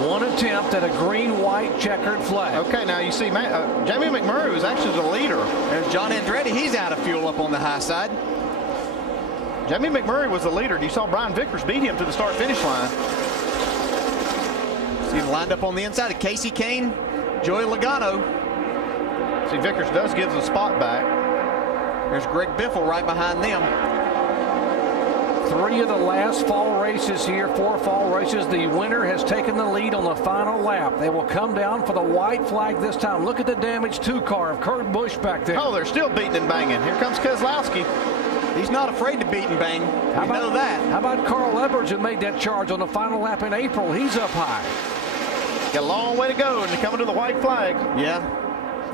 One attempt at a green-white checkered flag. Okay, now you see Jamie McMurray was actually the leader. There's John Andretti. He's out of fuel up on the high side. Jamie McMurray was the leader. You saw Brian Vickers beat him to the start-finish line. See him lined up on the inside of Casey Kane, Joey Logano. See, Vickers does give the spot back. There's Greg Biffle right behind them. 3 of the last fall races here, 4 fall races. The winner has taken the lead on the final lap. They will come down for the white flag this time. Look at the damaged 2 car of Kurt Busch back there. Oh, they're still beating and banging. Here comes Keselowski. He's not afraid to beat and bang. How know that. How about Carl Edwards, who made that charge on the final lap in April? He's up high. Got a long way to go, and they're coming to the white flag. Yeah.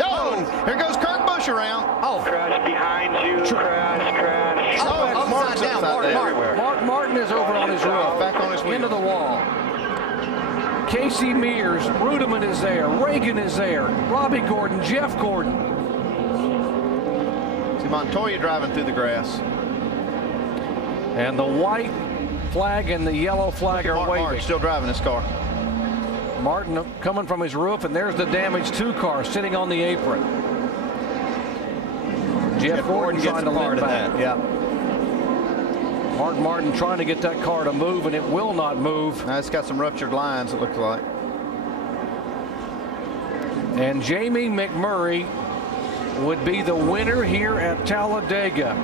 Oh, here goes Kurt Busch around. Oh. Crash behind you. Crash. Oh, Mark's down. Mark Martin is over on his roof. Back on his wheel. Into the wall. Casey Mears, Reutiman is there. Regan is there. Robby Gordon, Jeff Gordon. See Montoya driving through the grass. And the white flag and the yellow flag are waving. Martin still driving his car. Martin coming from his roof, and there's the damaged 2 car sitting on the apron. Jeff Gordon trying to limp back. Yeah. Mark Martin trying to get that car to move, and it will not move. Now it's got some ruptured lines, it looks like. And Jamie McMurray would be the winner here at Talladega.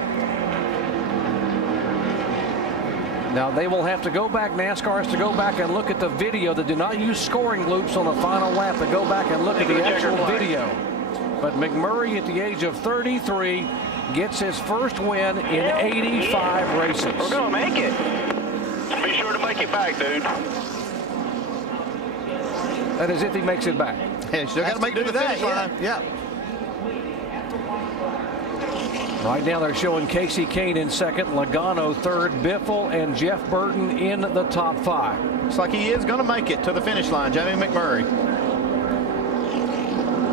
Now they will have to go back, NASCAR has to go back and look at the video. They do not use scoring loops on the final lap. They go back and look at the actual video. But McMurray at the age of 33 gets his first win in 85 races. We're going to make it. Be sure to make it back, dude. That is if he makes it back. Yeah, still got to make it to the finish line. Yeah. Right now they're showing Casey Kane in second, Logano third, Biffle and Jeff Burton in the top 5. Looks like he is going to make it to the finish line, Jamie McMurray.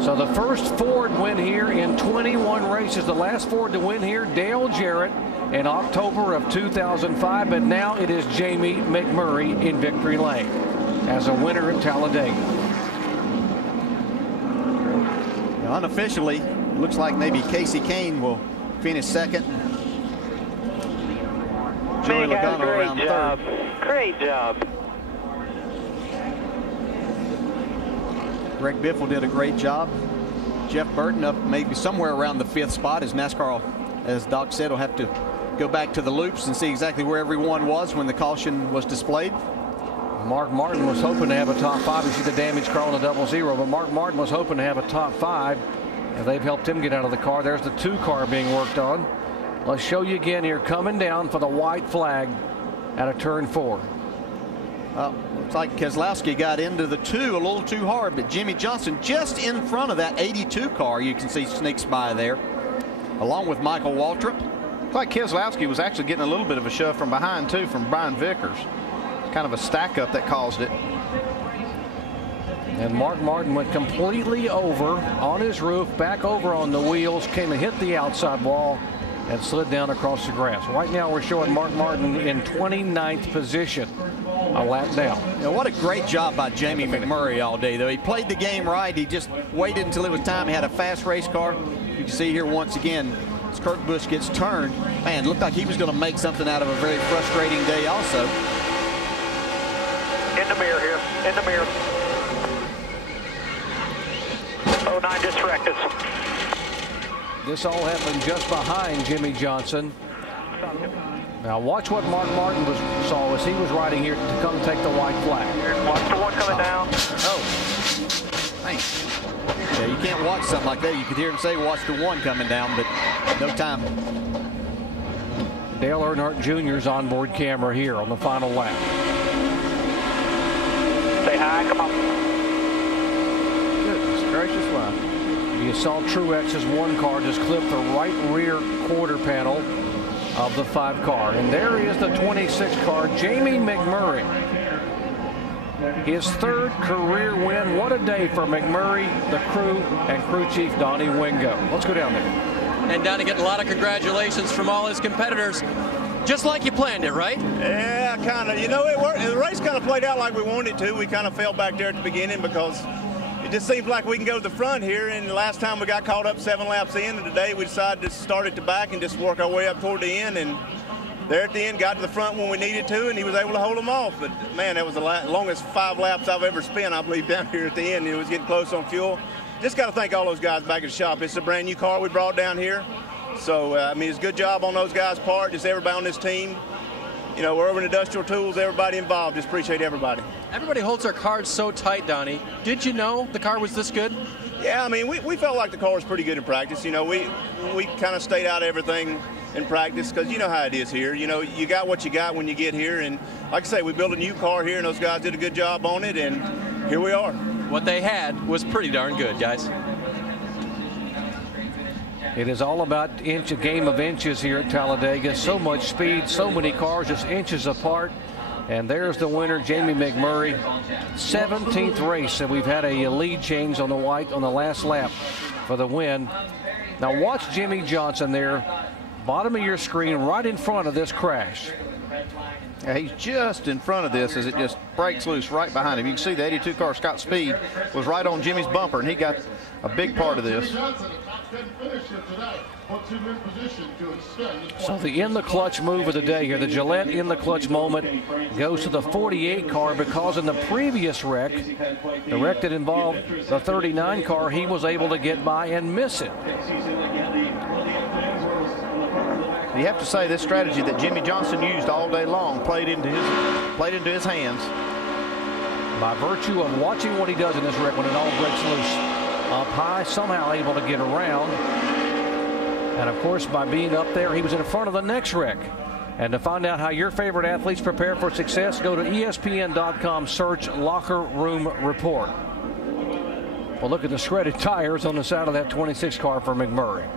So the first Ford win here in 21 races. The last Ford to win here, Dale Jarrett, in October of 2005. But now it is Jamie McMurray in victory lane as a winner at Talladega. Now, unofficially, looks like maybe Casey Kane will finish second. Joey Logano around third. Great job. Greg Biffle did a great job. Jeff Burton up maybe somewhere around the 5th spot, as NASCAR, as Doc said, will have to go back to the loops and see exactly where everyone was when the caution was displayed. Mark Martin was hoping to have a top 5. You see the damage car on the 00, but Mark Martin was hoping to have a top 5. And they've helped him get out of the car. There's the 2 car being worked on. Let's show you again here, coming down for the white flag at a turn 4. Looks like Keselowski got into the 2 a little too hard, but Jimmy Johnson just in front of that 82 car, you can see, sneaks by there, along with Michael Waltrip. Looks like Keselowski was actually getting a little bit of a shove from behind, too, from Brian Vickers. Kind of a stack up that caused it. And Mark Martin went completely over on his roof, back over on the wheels, came and hit the outside wall and slid down across the grass. Right now we're showing Mark Martin in 29th position, a lap down. You know, what a great job by Jamie McMurray all day, though. He played the game right. He just waited until it was time. He had a fast race car. You can see here once again, as Kurt Busch gets turned. Man, it looked like he was going to make something out of a very frustrating day also. In the mirror here. In the mirror. 09 just wrecked us. This all happened just behind Jimmy Johnson. Now watch what Mark Martin saw as he was riding here to come take the white flag. Watch the 1 coming down. Oh, man. Yeah, you can't watch something like that. You could hear him say, watch the 1 coming down, but no time. Dale Earnhardt Jr.'s onboard camera here on the final lap. Say hi, come on. Goodness gracious life. You saw Truex's 1 car just clip the right rear quarter panel of the 5 car. And there is the 26 car, Jamie McMurray. His 3rd career win. What a day for McMurray, the crew, and crew chief Donnie Wingo. Let's go down there. And Donnie getting a lot of congratulations from all his competitors. Just like you planned it, right? Yeah, kind of. You know, it worked. The race kind of played out like we wanted it to. We kind of fell back there at the beginning because it just seems like we can go to the front here. And the last time we got caught up 7 laps in, and today we decided to start at the back and just work our way up toward the end. And there at the end, got to the front when we needed to, and he was able to hold them off. But, man, that was the longest 5 laps I've ever spent, I believe, down here at the end. It was getting close on fuel. Just got to thank all those guys back at the shop. It's a brand-new car we brought down here. So, I mean, it's a good job on those guys' part, just everybody on this team. You know, we're over in Industrial Tools, everybody involved. Just appreciate everybody. Everybody holds their cards so tight, Donnie. Did you know the car was this good? Yeah, I mean, we felt like the car was pretty good in practice. You know, we kind of stayed out of everything in practice because you know how it is here. You know, you got what you got when you get here. And like I say, we built a new car here, and those guys did a good job on it, and here we are. What they had was pretty darn good, guys. It is all about a game of inches here at Talladega. So much speed, so many cars just inches apart. And there's the winner, Jamie McMurray. 17th race, and we've had a lead change on the white on the last lap for the win. Now watch Jimmy Johnson there, bottom of your screen, right in front of this crash. Yeah, he's just in front of this as it just breaks loose right behind him. You can see the 82 car, Scott Speed, was right on Jimmy's bumper, and he got a big part of this. So the in the clutch move of the day here, the Gillette in the clutch moment goes to the 48 car because in the previous wreck, the wreck that involved the 39 car, he was able to get by and miss it. You have to say this strategy that Jimmy Johnson used all day long played into his hands. By virtue of watching what he does in this wreck when it all breaks loose. Up high, somehow able to get around. And of course, by being up there, he was in front of the next wreck. And to find out how your favorite athletes prepare for success, go to ESPN.com, search Locker Room Report. Well, look at the shredded tires on the side of that 26 car for McMurray.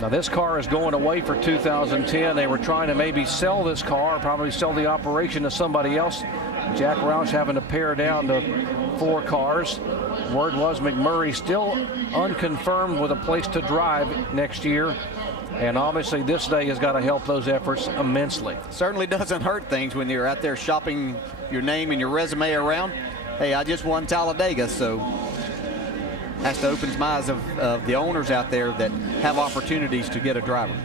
Now this car is going away for 2010. They were trying to maybe sell this car, probably sell the operation to somebody else. Jack Roush having to pare down to 4 cars. Word was McMurray still unconfirmed with a place to drive next year. And obviously this day has got to help those efforts immensely. Certainly doesn't hurt things when you're out there shopping your name and your resume around. Hey, I just won Talladega, so has to open some eyes of the owners out there that have opportunities to get a driver.